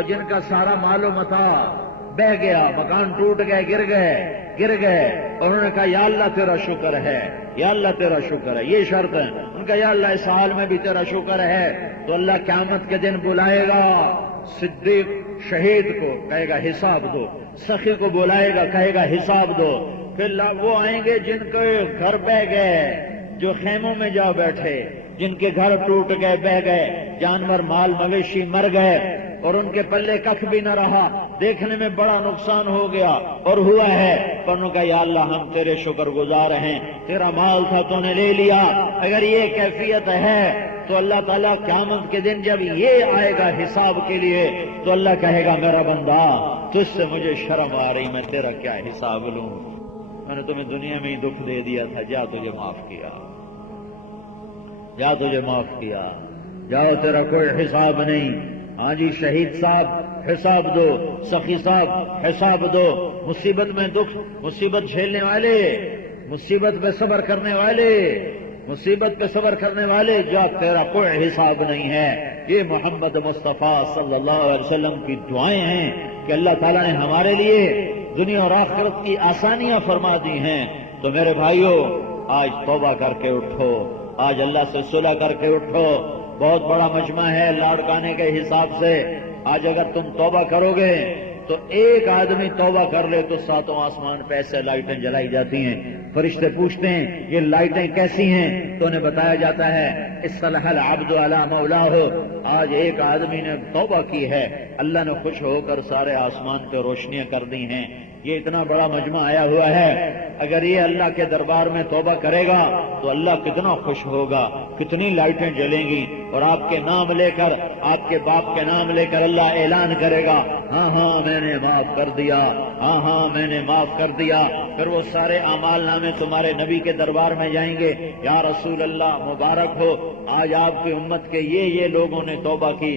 اور جن کا سارا مال و متاع بہ گیا، مکان ٹوٹ گئے، گر گئے، اور انہوں نے کہا یا اللہ تیرا شکر ہے، یا اللہ تیرا شکر ہے، یہ شرط ہے ان کا، یا اللہ اس حال میں بھی تیرا شکر ہے، تو اللہ قیامت کے دن بلائے گا صدیق شہید کو، کہے گا حساب دو، سخی کو بلائے گا، کہے گا حساب دو، پھر وہ آئیں گے جن کے گھر بہ گئے، جو خیموں میں جا بیٹھے، جن کے گھر ٹوٹ گئے، بہ گئے، جانور مال مویشی مر گئے اور ان کے پلے ککھ بھی نہ رہا، دیکھنے میں بڑا نقصان ہو گیا اور ہوا ہے، پر انہوں نے کہا یا اللہ ہم تیرے شکر گزار ہیں، تیرا مال تھا تو نے لے لیا۔ اگر یہ کیفیت ہے تو اللہ تعالیٰ قیامت کے دن جب یہ آئے گا حساب کے لیے تو اللہ کہے گا میرا بندہ تجھ سے مجھے شرم آ رہی، میں تیرا کیا حساب لوں، میں نے تمہیں دنیا میں ہی دکھ دے دیا تھا، جا تجھے معاف کیا، جا تجھے معاف کیا، جاؤ تیرا کوئی حساب نہیں۔ ہاں جی شہید صاحب حساب دو، سخی صاحب حساب دو، مصیبت میں دکھ مصیبت جھیلنے والے، مصیبت پہ صبر کرنے والے، مصیبت پہ صبر کرنے والے، جا تیرا کوئی حساب نہیں ہے۔ یہ محمد مصطفیٰ صلی اللہ علیہ وسلم کی دعائیں ہیں کہ اللہ تعالیٰ نے ہمارے لیے دنیا اور آخرت کی آسانیاں فرما دی ہیں۔ تو میرے بھائیوں آج توبہ کر کے اٹھو، آج اللہ سے صلح کر کے اٹھو، بہت بڑا مجمع ہے لاڑکانے کے حساب سے، آج اگر تم توبہ کرو گے تو ایک آدمی توبہ کر لے تو ساتوں آسمان پہ ایسے لائٹیں جلائی جاتی ہیں، فرشتے پوچھتے ہیں یہ لائٹیں کیسی ہیں تو انہیں بتایا جاتا ہے اصلح العبد علی مولاه، آج ایک آدمی نے توبہ کی ہے، اللہ نے خوش ہو کر سارے آسمان پہ روشنیاں کر دی ہیں۔ یہ اتنا بڑا مجمع آیا ہوا ہے، اگر یہ اللہ کے دربار میں توبہ کرے گا تو اللہ کتنا خوش ہوگا، کتنی لائٹیں جلیں گی، اور آپ کے نام لے کر، آپ کے باپ کے نام لے کر اللہ اعلان کرے گا ہاں ہاں میں نے معاف کر دیا، ہاں ہاں میں نے معاف کر دیا۔ پھر وہ سارے اعمال نامے تمہارے نبی کے دربار میں جائیں گے، یا رسول اللہ مبارک ہو آج آپ کی امت کے یہ لوگوں نے توبہ کی۔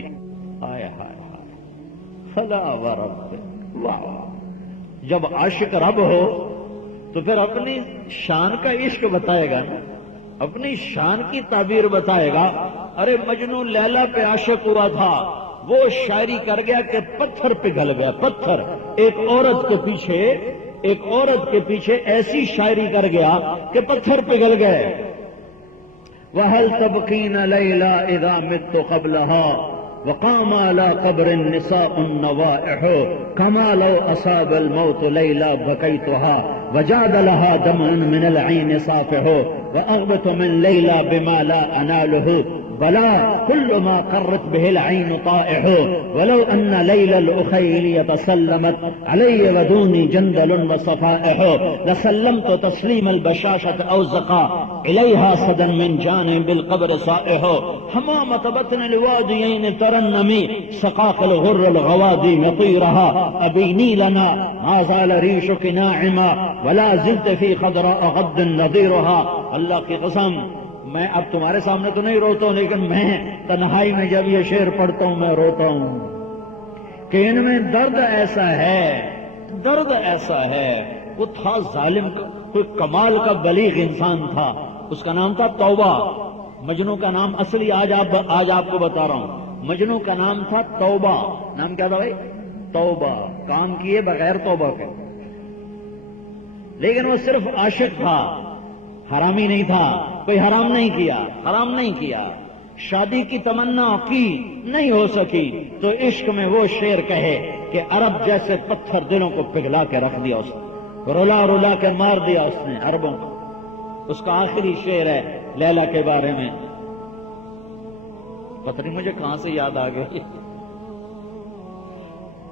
ہائے ہائے ہائے خدا و رب، واہ، جب عاشق رب ہو تو پھر اپنی شان کا عشق بتائے گا نا، اپنی شان کی تعبیر بتائے گا۔ ارے مجنون لیلا پہ عاشق ہوا تھا، وہ شاعری کر گیا کہ پتھر پگھل گیا، پتھر، ایک عورت کے پیچھے ایسی شاعری کر گیا کہ پتھر پگھل گئے۔ وَهَلْ تَبْقِينَ لَيْلَا إِذَا مِتُّ قَبْلَهَا وقام على قبر النساء النوائح كما لو أصاب الموت ليلى بكيتها وجاد لها دمع من العين صافح وأغبت من ليلى بما لا أناله بلا كل ما قرت به العين طائح ولو أن ليلى الأخيل تسلمت علي ودوني جندل وصفائح لسلمت تسليم البشاشة أو زقا إليها صدا من جانب القبر صائح حمامة بطن الواديين ترنمي سقاق الغر الغوادي مطيرها أبيني لنا ما زال ريشك ناعما ولا زلت في خضراء غد نظيرها۔ اللہ کی قسم میں اب تمہارے سامنے تو نہیں روتا ہوں، لیکن میں تنہائی میں جب یہ شعر پڑھتا ہوں میں روتا ہوں کہ ان میں درد ایسا ہے، درد ایسا ہے۔ وہ تھا ظالم کا کوئی کمال کا بلیغ انسان تھا، اس کا نام تھا توبہ۔ مجنوں کا نام اصلی آج آپ کو بتا رہا ہوں، مجنوں کا نام تھا توبہ۔ نام کیا تھا بھائی؟ توبہ، کام کیے بغیر توبہ کے، لیکن وہ صرف عاشق تھا، حرامی نہیں تھا، کوئی حرام نہیں کیا، حرام نہیں کیا، شادی کی تمنا کی نہیں ہو سکی تو عشق میں وہ شعر کہے کہ عرب جیسے پتھر دلوں کو پگھلا کے رکھ دیا، اس نے رلا رلا کے مار دیا اس نے عربوں کو۔ اس کا آخری شعر ہے لیلا کے بارے میں، پتہ نہیں مجھے کہاں سے یاد آ گئی،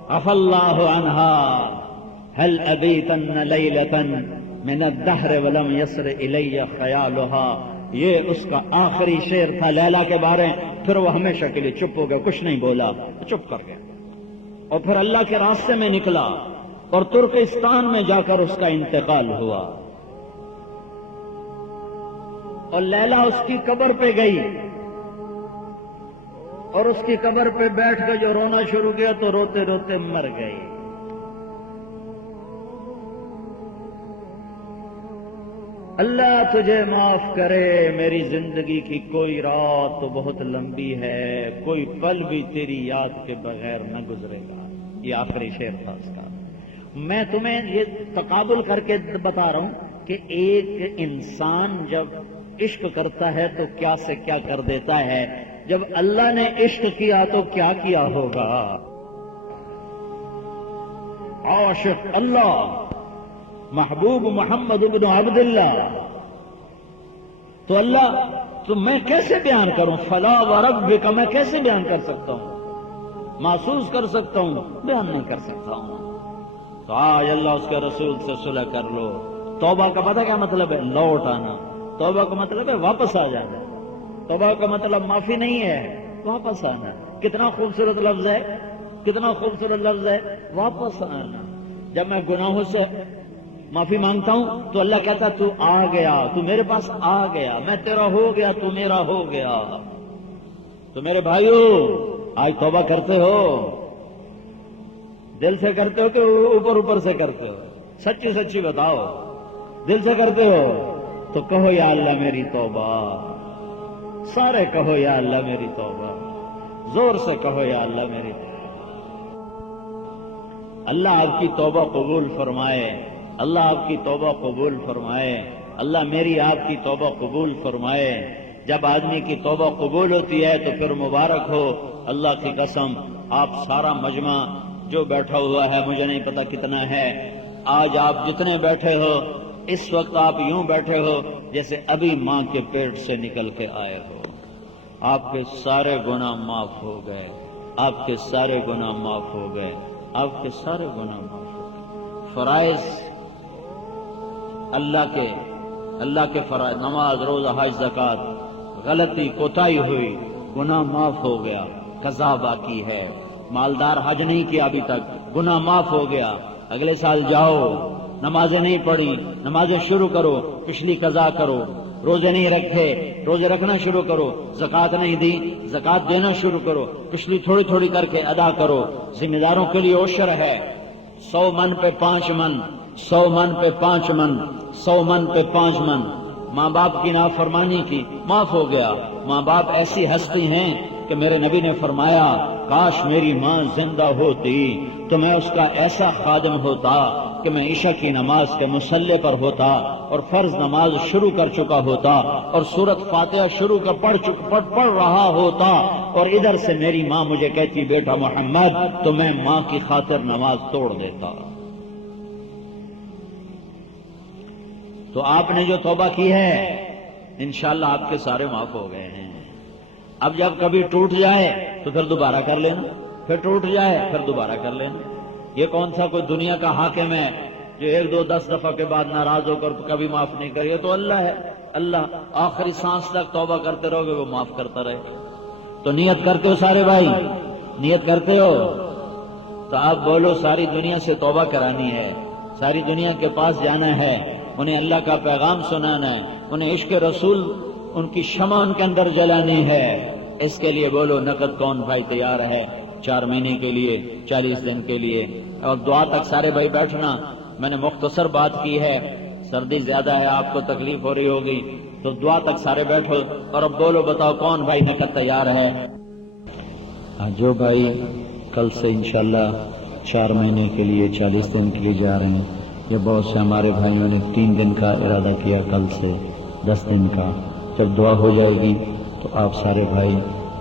عفا اللہ عنہا هل ابیتن لیلتن من الدہر ولم یسر الی خیالها۔ یہ اس کا آخری شعر تھا لیلا کے بارے۔ پھر وہ ہمیشہ کے لیے چپ ہو گیا، کچھ نہیں بولا، چپ کر گیا، اور پھر اللہ کے راستے میں نکلا اور ترکستان میں جا کر اس کا انتقال ہوا، اور لیلا اس کی قبر پہ گئی اور اس کی قبر پہ بیٹھ کے جو رونا شروع کیا تو روتے روتے مر گئی۔ اللہ تجھے معاف کرے، میری زندگی کی کوئی رات تو بہت لمبی ہے، کوئی پل بھی تیری یاد کے بغیر نہ گزرے گا۔ یہ آخری شعر تھا اس کا۔ میں تمہیں یہ تقابل کر کے بتا رہا ہوں کہ ایک انسان جب عشق کرتا ہے تو کیا سے کیا کر دیتا ہے، جب اللہ نے عشق کیا تو کیا کیا ہوگا۔ عاشق اللہ محبوب محمد بن عبداللہ، تو اللہ تو میں کیسے بیان کروں، فلا وربک میں کیسے بیان کر سکتا ہوں، محسوس کر سکتا ہوں، بیان نہیں کر سکتا ہوں۔ تو آج اللہ اس کے رسول سے صلح کر لو۔ توبہ کا پتہ کیا مطلب ہے؟ لوٹ آنا۔ توبہ کا مطلب ہے واپس آ جانا۔ توبہ کا مطلب معافی نہیں ہے، واپس آنا۔ کتنا خوبصورت لفظ ہے، کتنا خوبصورت لفظ ہے، واپس آنا۔ جب میں گناہوں سے معافی مانگتا ہوں تو اللہ کہتا تو آ گیا، تو میرے پاس آ گیا، میں تیرا ہو گیا، تو میرا ہو گیا۔ تو میرے بھائیو آج توبہ کرتے ہو، دل سے کرتے ہو کہ اوپر اوپر سے کرتے ہو؟ سچی سچی بتاؤ، دل سے کرتے ہو تو کہو یا اللہ میری توبہ، سارے کہو یا اللہ میری توبہ، زور سے کہو یا اللہ میری توبہ۔ اللہ آپ کی توبہ قبول فرمائے، اللہ آپ کی توبہ قبول فرمائے، اللہ میری آپ کی توبہ قبول فرمائے۔ جب آدمی کی توبہ قبول ہوتی ہے تو پھر مبارک ہو۔ اللہ کی قسم آپ سارا مجمع جو بیٹھا ہوا ہے، مجھے نہیں پتا کتنا ہے، آج آپ جتنے بیٹھے ہو اس وقت آپ یوں بیٹھے ہو جیسے ابھی ماں کے پیٹ سے نکل کے آئے ہو۔ آپ کے سارے گناہ معاف ہو گئے، آپ کے سارے گناہ معاف ہو گئے، آپ کے سارے گناہ معاف ہو گئے۔ فرائض اللہ کے فرائض، نماز، روزہ، حج، زکوٰۃ، غلطی کوتاہی ہوئی، گناہ معاف ہو گیا، قضا باقی ہے۔ مالدار حج نہیں کیا ابھی تک، گناہ معاف ہو گیا، اگلے سال جاؤ۔ نمازیں نہیں پڑھی، نمازیں شروع کرو، پچھلی قضا کرو۔ روزے نہیں رکھے، روزے رکھنا شروع کرو۔ زکوٰۃ نہیں دی، زکوٰۃ دینا شروع کرو، پچھلی تھوڑی تھوڑی کر کے ادا کرو۔ ذمہ داروں کے لیے عشر ہے، 100 من پہ 5 من، 100 من پہ 5 من، 100 من پہ 5 من۔ ماں باپ کی نافرمانی کی، معاف ہو گیا۔ ماں باپ ایسی ہستی ہیں کہ میرے نبی نے فرمایا کاش میری ماں زندہ ہوتی تو میں اس کا ایسا خادم ہوتا کہ میں عشاء کی نماز کے مصلی پر ہوتا اور فرض نماز شروع کر چکا ہوتا اور سورت فاتحہ شروع کر پڑھ رہا ہوتا، اور ادھر سے میری ماں مجھے کہتی بیٹا محمد، تو میں ماں کی خاطر نماز توڑ دیتا۔ تو آپ نے جو توبہ کی ہے انشاءاللہ آپ کے سارے معاف ہو گئے ہیں۔ اب جب کبھی ٹوٹ جائے تو پھر دوبارہ کر لینا، پھر ٹوٹ جائے پھر دوبارہ کر لینا۔ یہ کون سا کوئی دنیا کا حاکم ہے جو 1 2 10 دفعہ کے بعد ناراض ہو کر کبھی معاف نہیں کرے؟ یہ تو اللہ ہے۔ اللہ آخری سانس تک توبہ کرتے رہو گے، وہ معاف کرتا رہے۔ تو نیت کرتے ہو سارے بھائی، نیت کرتے ہو تو آپ بولو ساری دنیا سے توبہ کرانی ہے، ساری دنیا کے پاس جانا ہے، انہیں اللہ کا پیغام سنانا ہے، انہیں عشق رسول ان کی شمع ان کے اندر جلانی ہے۔ اس کے لیے بولو نقد کون بھائی تیار ہے 4 مہینے کے لیے، 40 دن کے لیے؟ اور دعا تک سارے بھائی بیٹھنا۔ میں نے مختصر بات کی ہے، سردی زیادہ ہے، آپ کو تکلیف ہو رہی ہوگی، تو دعا تک سارے بیٹھو اور اب بولو بتاؤ کون بھائی نقد تیار ہے؟ جو بھائی کل سے انشاءاللہ 4 مہینے کے لیے 40 دن کے لیے جا رہے ہیں، یہ بہت سے ہمارے بھائیوں نے 3 دن کا ارادہ کیا، کل سے 10 دن کا۔ جب دعا ہو جائے گی تو آپ سارے بھائی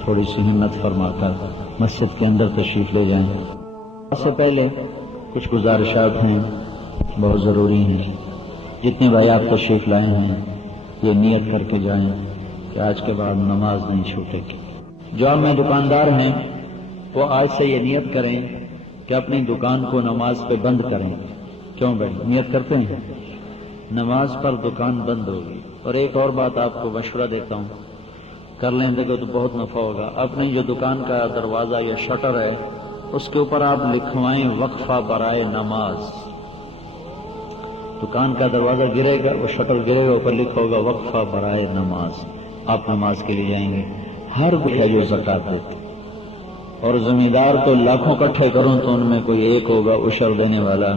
تھوڑی سی ہمت فرما کر مسجد کے اندر تشریف لے جائیں۔ اس سے پہلے کچھ گزارشات ہیں، بہت ضروری ہیں۔ جتنے بھائی آپ تشریف لائے ہیں یہ نیت کر کے جائیں کہ آج کے بعد نماز نہیں چھوٹے گی۔ جو آپ میں دکاندار ہیں وہ آج سے یہ نیت کریں کہ اپنی دکان کو نماز پہ بند کریں۔ کیوں بھائی نیت کرتے ہیں؟ نماز پر دکان بند ہوگی۔ اور ایک اور بات آپ کو مشورہ دیتا ہوں، کر لیں دیکھو تو بہت نفع ہوگا۔ اپنی جو دکان کا دروازہ یا شٹر ہے اس کے اوپر آپ لکھوائیں وقفہ برائے نماز۔ دکان کا دروازہ گرے گا، وہ شٹر گرے گا، اوپر لکھا ہوگا وقفہ برائے نماز۔ آپ نماز کے لیے جائیں گے۔ ہر کوئی ہے جو زکوٰۃ دیتے، اور زمیندار تو لاکھوں اکٹھے کروں تو ان میں کوئی ایک ہوگا عشر دینے والا،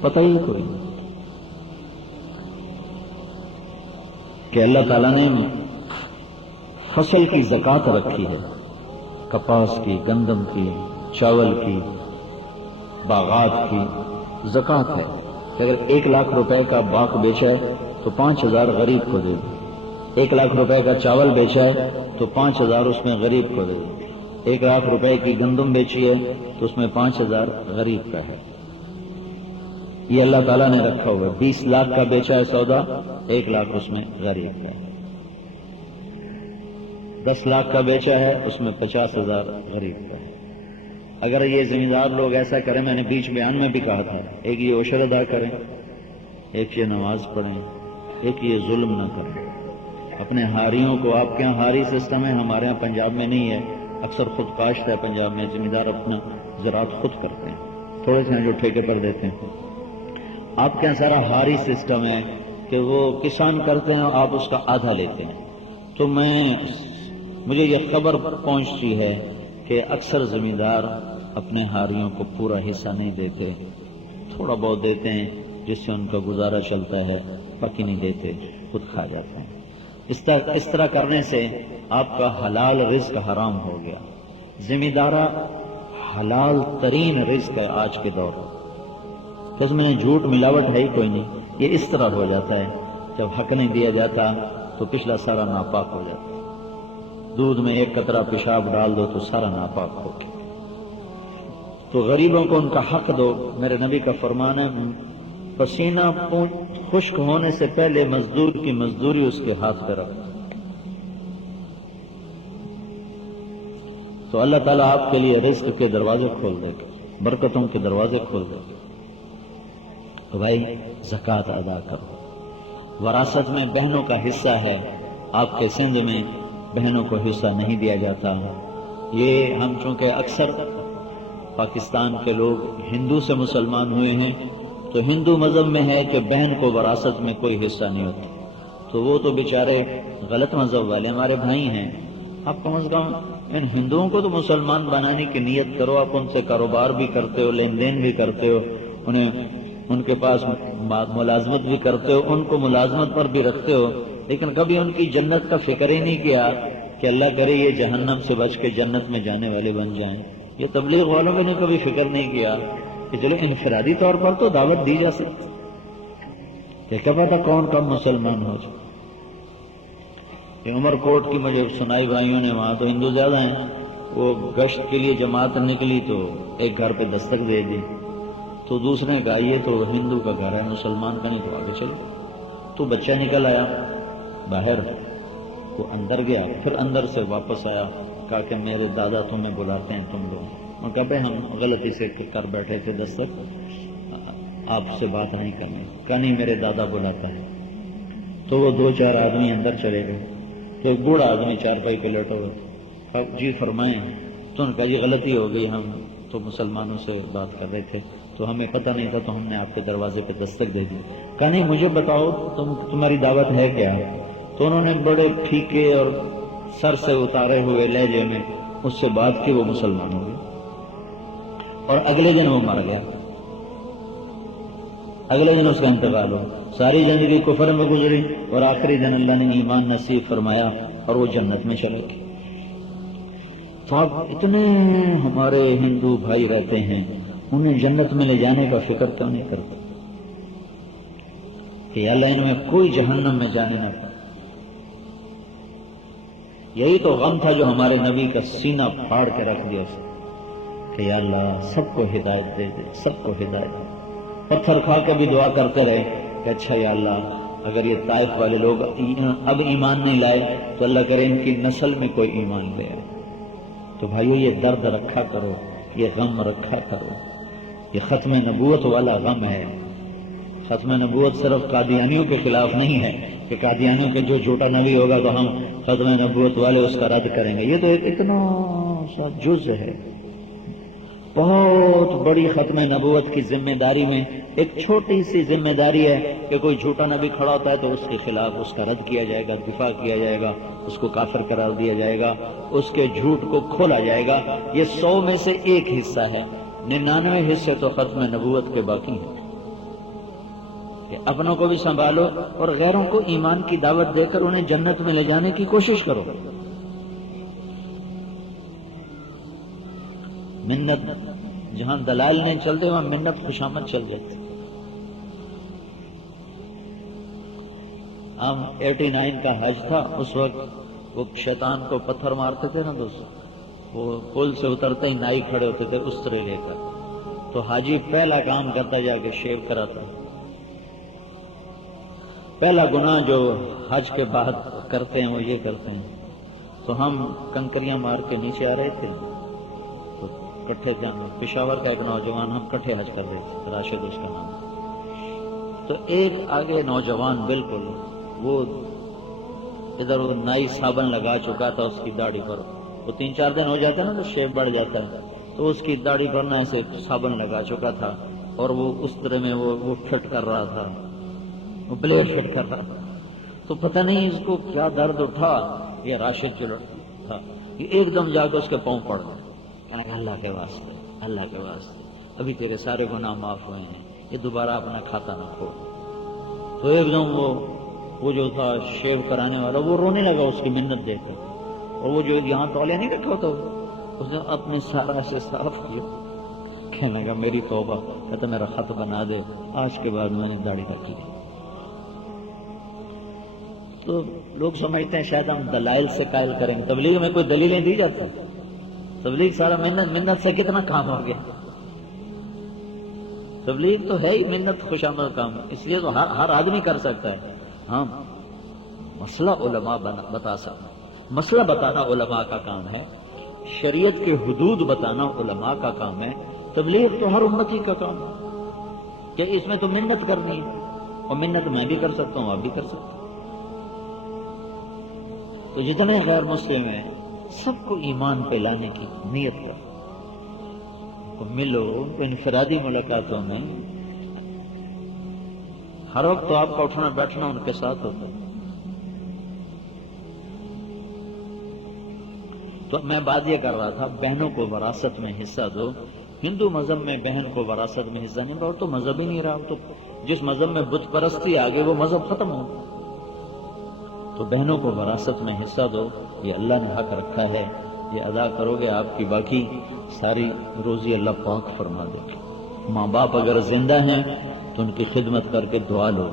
پتہ ہی کوئی۔ کہ اللہ تعالیٰ نے فصل کی زکوٰۃ رکھی ہے، کپاس کی، گندم کی، چاول کی، باغات کی زکوٰۃ ہے کہ اگر 1 لاکھ روپے کا باغ بیچا ہے تو 5,000 غریب کو دے دو، 1 لاکھ روپے کا چاول بیچا ہے تو 5,000 اس میں غریب کو دے دو، 1 لاکھ روپے کی گندم بیچی ہے تو اس میں 5,000 غریب کا ہے۔ یہ اللہ تعالیٰ نے رکھا ہوا ہے۔ 20 لاکھ کا بیچا ہے سودا، 1 لاکھ اس میں غریب کا ہے۔ 10 لاکھ کا بیچا ہے اس میں 50,000 غریب کا ہے۔ اگر یہ زمیندار لوگ ایسا کریں، میں نے بیچ بیان میں بھی کہا تھا، ایک یہ عشر ادا کریں، ایک یہ نماز پڑھیں، ایک یہ ظلم نہ کریں اپنے ہاریوں کو۔ آپ کے یہاں ہاری سسٹم ہے، ہمارے یہاں پنجاب میں نہیں ہے، اکثر خود کاشت ہے پنجاب میں، زمیندار اپنا زراعت خود کرتے ہیں، تھوڑے سے جو ٹھیکے پر دیتے ہیں۔ آپ کے یہاں سارا ہاری سسٹم ہے کہ وہ کسان کرتے ہیں، آپ اس کا آدھا لیتے ہیں۔ تو مجھے یہ خبر پہنچتی ہے کہ اکثر زمیندار اپنے ہاریوں کو پورا حصہ نہیں دیتے، تھوڑا بہت دیتے ہیں جس سے ان کا گزارا چلتا ہے، باقی نہیں دیتے، خود کھا جاتے ہیں۔ اس طرح کرنے سے آپ کا حلال رزق حرام ہو گیا۔ زمیندارہ حلال ترین رزق ہے آج کے دور میں، اس میں جھوٹ ملاوٹ ہے ہی کوئی نہیں۔ یہ اس طرح ہو جاتا ہے، جب حق نہیں دیا جاتا تو پچھلا سارا ناپاک ہو جاتا ہے۔ دودھ میں 1 قطرہ پیشاب ڈال دو تو سارا ناپاک ہو گیا۔ تو غریبوں کو ان کا حق دو۔ میرے نبی کا فرمان ہے، پسینہ خشک ہونے سے پہلے مزدور کی مزدوری اس کے ہاتھ پہ رکھو۔ تو اللہ تعالیٰ آپ کے لیے رزق کے دروازے کھول دے گا، برکتوں کے دروازے کھول دے گا۔ تو بھائی زکوٰۃ ادا کرو۔ وراثت میں بہنوں کا حصہ ہے، آپ کے سندھ میں بہنوں کو حصہ نہیں دیا جاتا۔ یہ ہم چونکہ اکثر پاکستان کے لوگ ہندو سے مسلمان ہوئے ہیں، تو ہندو مذہب میں ہے کہ بہن کو وراثت میں کوئی حصہ نہیں ہوتا، تو وہ تو بیچارے غلط مذہب والے ہمارے بھائی ہیں۔ آپ کم از کم ان ہندوؤں کو تو مسلمان بنانے کی نیت کرو، آپ ان سے کاروبار بھی کرتے ہو، لین دین بھی کرتے ہو، ان کے پاس ملازمت بھی کرتے ہو، ان کو ملازمت پر بھی رکھتے ہو، لیکن کبھی ان کی جنت کا فکر ہی نہیں کیا کہ اللہ کرے یہ جہنم سے بچ کے جنت میں جانے والے بن جائیں۔ یہ تبلیغ والوں نے کبھی فکر نہیں کیا کہ چلے انفرادی طور پر تو دعوت دی جا سکتی، کہ کیا پتہ کون کم مسلمان ہو جائے۔ یہ عمر کوٹ کی مجھے سنائی بھائیوں نے، وہاں تو ہندو زیادہ ہیں، وہ گشت کے لیے جماعت نکلی تو ایک گھر پہ دستک دے دی، تو دوسرے نے کہا یہ تو ہندو کا گھر ہے، مسلمان کا نہیں، تو آگے چلو۔ تو بچہ نکل آیا باہر، وہ اندر گیا، پھر اندر سے واپس آیا، کہا کہ میرے دادا تمہیں بلاتے ہیں تم لوگ۔ میں کہا بھائی ہم غلطی سے کر بیٹھے تھے دستک، آپ سے بات نہیں کرنی۔ کہا نہیں میرے دادا بلاتا ہے۔ تو وہ 2-4 آدمی اندر چلے گئے، تو ایک بوڑھا آدمی چارپائی پہ لیٹا ہوا تھا۔ جی فرمائیں۔ تو انہوں نے کہا یہ غلطی ہو گئی، ہم تو مسلمانوں سے بات کر رہے تھے، تو ہمیں پتہ نہیں تھا، تو ہم نے آپ کے دروازے پہ دستک دے دی۔ کہا نہیں مجھے بتاؤ تمہاری دعوت ہے کیا؟ تو انہوں نے بڑے پھیکے اور سر سے اتارے ہوئے لہجے میں اس سے بات کی، وہ مسلمان ہو گیا، اور اگلے دن وہ مر گیا، اگلے دن اس کا انتقال ہو۔ ساری زندگی کفر میں گزری اور آخری دن اللہ نے ایمان نصیب فرمایا اور وہ جنت میں چلے گئے۔ تو اب اتنے ہمارے ہندو بھائی رہتے ہیں، انہیں جنت میں لے جانے کا فکر کیوں نہیں کرتے کہ اللہ ان میں کوئی جہنم میں جانے نہ پائے۔ یہی تو غم تھا جو ہمارے نبی کا سینہ پھاڑ کے رکھ دیا کہ یا اللہ سب کو ہدایت دے دے، سب کو ہدایت دے۔ پتھر کھا کے بھی دعا کرتے رہے کہ اچھا یا اللہ اگر یہ طائف والے لوگ اب ایمان نہیں لائے تو اللہ کرے ان کی نسل میں کوئی ایمان لے آئے۔ تو بھائیو یہ درد رکھا کرو، یہ غم رکھا کرو، یہ ختم نبوت والا غم ہے۔ ختم نبوت صرف قادیانیوں کے خلاف نہیں ہے کہ قادیانیوں کے جو جھوٹا نبی ہوگا تو ہم ختم نبوت والے اس کا رد کریں گے۔ یہ تو اتنا سا جز ہے، بہت بڑی ختم نبوت کی ذمہ داری میں ایک چھوٹی سی ذمہ داری ہے کہ کوئی جھوٹا نبی کھڑا ہوتا ہے تو اس کے خلاف اس کا رد کیا جائے گا، دفاع کیا جائے گا، اس کو کافر قرار دیا جائے گا، اس کے جھوٹ کو کھولا جائے گا۔ یہ 100 میں سے ایک حصہ ہے، 99 حصے تو ختم نبوت کے باقی ہیں۔ کہ اپنوں کو بھی سنبھالو اور غیروں کو ایمان کی دعوت دے کر انہیں جنت میں لے جانے کی کوشش کرو. منت جہاں دلائل نہیں چلتے وہاں منت خوشامد چل جاتی. ہم 89 کا حج تھا، اس وقت وہ شیطان کو پتھر مارتے تھے نا دوست، وہ پل سے اترتے ہی نائی کھڑے ہوتے تھے اس طرح لے کر، تو حاجی پہلا کام کرتا جا کے شیو کراتا. پہلا گناہ جو حج کے بعد کرتے ہیں وہ یہ کرتے ہیں. تو ہم کنکریاں مار کے نیچے آ رہے تھے، تو کٹھے تھے، پشاور کا ایک نوجوان، ہم کٹھے حج کر رہے تھے، راشد اس کا نام. تو ایک آگے نوجوان بالکل وہ ادھر وہ نائی صابن لگا چکا تھا اس کی داڑھی پر، وہ 3-4 دن ہو جاتا ہے نا تو شیو بڑھ جاتا ہے، تو اس کی داڑھی پر نہ ایسے صابن لگا چکا تھا اور وہ اس طرح میں وہ فٹ کر رہا تھا، وہ بلیڈ فٹ کر رہا تھا. تو پتہ نہیں اس کو کیا درد اٹھا، یہ راشد جو تھا یہ ایک دم جا کے اس کے پاؤں پڑ گئے. کہا کہ اللہ کے واسطے، اللہ کے واسطے ابھی تیرے سارے گناہ معاف ہوئے ہیں، یہ دوبارہ اپنا کھاتا نہ کھول. تو ایک دم وہ جو تھا شیو کرانے والا وہ رونے لگا اس کی منت دیکھ کر، اور وہ جو یہاں تولیہ نہیں رکھا ہوتا اس نے اپنے سارا سے صاف کیا. کہنے لگا میری توبہ، کہتا میرا خط بنا دے، آج کے بعد میں نے داڑھی رکھ لی. تو لوگ سمجھتے ہیں شاید ہم دلائل سے قائل کریں گے. تبلیغ میں کوئی دلیلیں دی جاتی؟ تبلیغ سارا منت سے کتنا کام ہو گیا. تبلیغ تو ہے ہی منت خوشامد کام، اس لیے تو ہر آدمی کر سکتا ہے. ہاں مسئلہ علماء بتا سکتا، مسئلہ بتانا علماء کا کام ہے، شریعت کے حدود بتانا علماء کا کام ہے. تبلیغ تو ہر امتی کا کام ہے کہ اس میں تو منت کرنی ہے، اور منت میں بھی کر سکتا ہوں، آپ بھی کر سکتے ہیں. تو جتنے غیر مسلم ہیں سب کو ایمان پہ لانے کی نیت کرو، ملو انفرادی ملاقاتوں میں. ہر وقت تو آپ کا اٹھنا بیٹھنا ان کے ساتھ ہوتا ہے. تو میں بات یہ کر رہا تھا بہنوں کو وراثت میں حصہ دو. ہندو مذہب میں بہن کو وراثت میں حصہ نہیں دو تو مذہب ہی نہیں رہا. تو جس مذہب میں بت پرستی آگے وہ مذہب ختم ہو. تو بہنوں کو وراثت میں حصہ دو، یہ اللہ نے حق رکھا ہے، یہ ادا کرو گے آپ کی باقی ساری روزی اللہ پاک فرما دے گا. ماں باپ اگر زندہ ہیں تو ان کی خدمت کر کے دعا لو.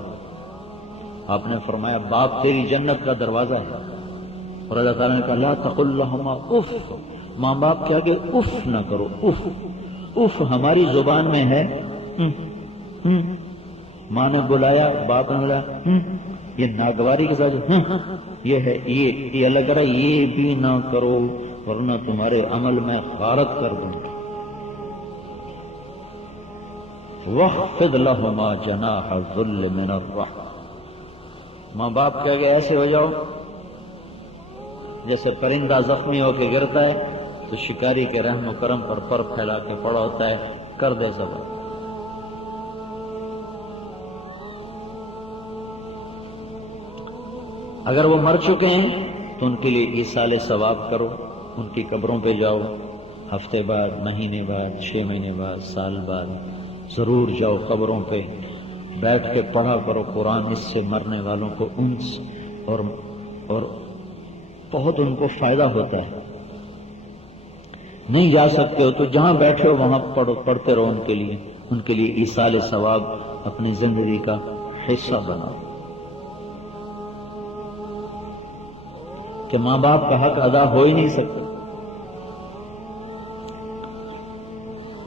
آپ نے فرمایا باپ تیری جنت کا دروازہ ہے، اور اللہ تعالیٰ نے کہا لا تقل لہما اف، ماں باپ کے آگے اف نہ کرو. اف اف ہماری زبان میں ہے ماں نے بلایا، باپ نے بلایا، یہ ناگواری کے ساتھ یہ ہے، یہ اللہ کر رہا ہے یہ بھی نہ کرو ورنہ تمہارے عمل میں غارت کر دوں گی. وَخْفِضْ لَهُمَا جَنَاحَ الذُّلِّ مِنَ الرَّحْمَةِ، ماں باپ کے آگے ایسے ہو جاؤ جیسے پرندہ زخمی ہو کے گرتا ہے تو شکاری کے رحم و کرم پر پر پھیلا کے پڑا ہوتا ہے، کر دے صبر. اگر وہ مر چکے ہیں تو ان کے لیے ایصال ثواب کرو، ان کی قبروں پہ جاؤ، ہفتے بعد، مہینے بعد، 6 مہینے بعد، سال بعد ضرور جاؤ قبروں پہ، بیٹھ کے پڑھا کرو قرآن. اس سے مرنے والوں کو انس اور بہت ان کو فائدہ ہوتا ہے. نہیں جا سکتے ہو تو جہاں بیٹھے ہو وہاں پڑھتے رہو ان کے لیے ایصال ثواب اپنی زندگی کا حصہ بناؤ. کہ ماں باپ کا حق ادا ہو ہی نہیں سکتا.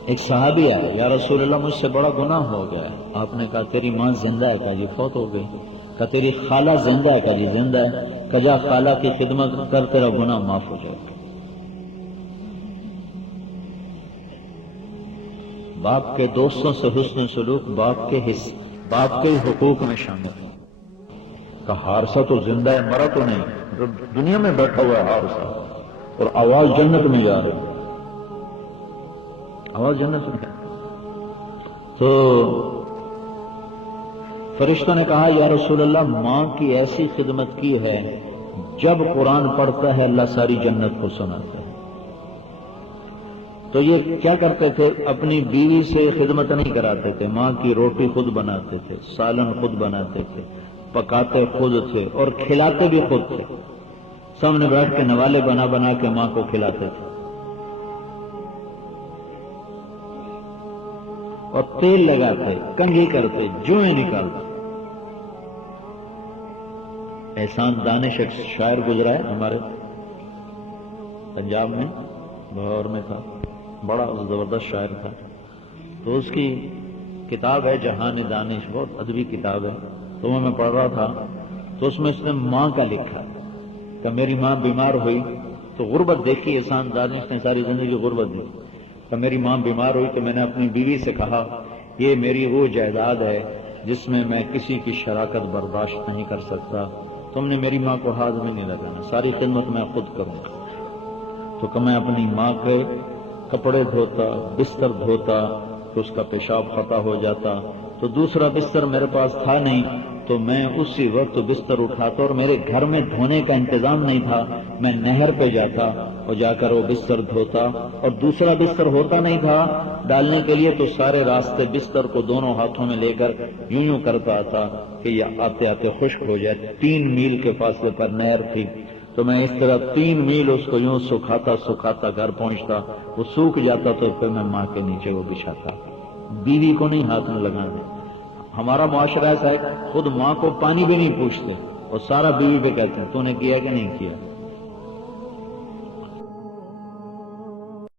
ایک صحابی آیا، یا رسول اللہ مجھ سے بڑا گناہ ہو گیا. آپ نے کہا تیری ماں زندہ ہے؟ کہا جی فوت ہو گئی. کہا تیری خالہ زندہ ہے؟ کہا جی زندہ ہے. کہا جا خالہ کی خدمت کر تیرا گناہ معاف ہو جائے گا. باپ کے دوستوں سے حسن سلوک باپ کے حقوق میں شامل ہے. کہا حارثہ تو زندہ ہے، مرا تو نہیں، دنیا میں بیٹھا ہوا ہے حارثہ، اور آواز جنت میں جا رہی ہے، آواز جنت میں. تو فرشتوں نے کہا یا رسول اللہ ماں کی ایسی خدمت کی ہے جب قرآن پڑھتا ہے اللہ ساری جنت کو سناتا ہے. تو یہ کیا کرتے تھے؟ اپنی بیوی سے خدمت نہیں کراتے تھے، ماں کی روٹی خود بناتے تھے، سالن خود بناتے تھے، پکاتے خود تھے اور کھلاتے بھی خود تھے۔ سامنے بیٹھ کے نوالے بنا بنا کے ماں کو کھلاتے تھے، اور تیل لگاتے، کنگھی کرتے، جوئیں نکالتے۔ احسان دانش ایک شاعر گزرا ہے ہمارے پنجاب میں، لاہور میں تھا، بڑا زبردست شاعر تھا۔ تو اس کی کتاب ہے جہان دانش، بہت ادبی کتاب ہے، تو وہ میں پڑھ رہا تھا، تو اس میں اس نے ماں کا لکھا ہے کہ میری ماں بیمار ہوئی تو غربت دیکھی، احسان دانش نے ساری زندگی غربت دی، کہ میری ماں بیمار ہوئی تو میں نے اپنی بیوی سے کہا یہ میری وہ جائیداد ہے جس میں میں کسی کی شراکت برداشت نہیں کر سکتا، تم نے میری ماں کو ہاتھ میں نہیں لگانا، ساری خدمت میں خود کروں گا۔ تو کہ میں اپنی ماں کے کپڑے دھوتا، بستر دھوتا، تو اس کا پیشاب خطا ہو جاتا، تو دوسرا بستر میرے پاس تھا نہیں، تو میں اسی وقت بستر اٹھاتا، اور میرے گھر میں دھونے کا انتظام نہیں تھا، میں نہر پہ جاتا اور جا کر وہ بستر دھوتا، اور دوسرا بستر ہوتا نہیں تھا ڈالنے کے لیے، تو سارے راستے بستر کو دونوں ہاتھوں میں لے کر یوں کرتا آتا کہ یہ آتے آتے خشک ہو جائے۔ 3 میل کے فاصلے پر نہر تھی، تو میں اس طرح 3 میل اس کو یوں سکھاتا سکھاتا گھر پہنچتا، وہ سوکھ جاتا تو پھر میں ماں کے نیچے وہ بچھاتا۔ بیوی کو نہیں ہاتھ میں لگانے۔ ہمارا معاشرہ ایسا ہے، خود ماں کو پانی بھی نہیں پوچھتے اور سارا بیوی پہ کہتے ہیں تو نے کیا کہ نہیں کیا۔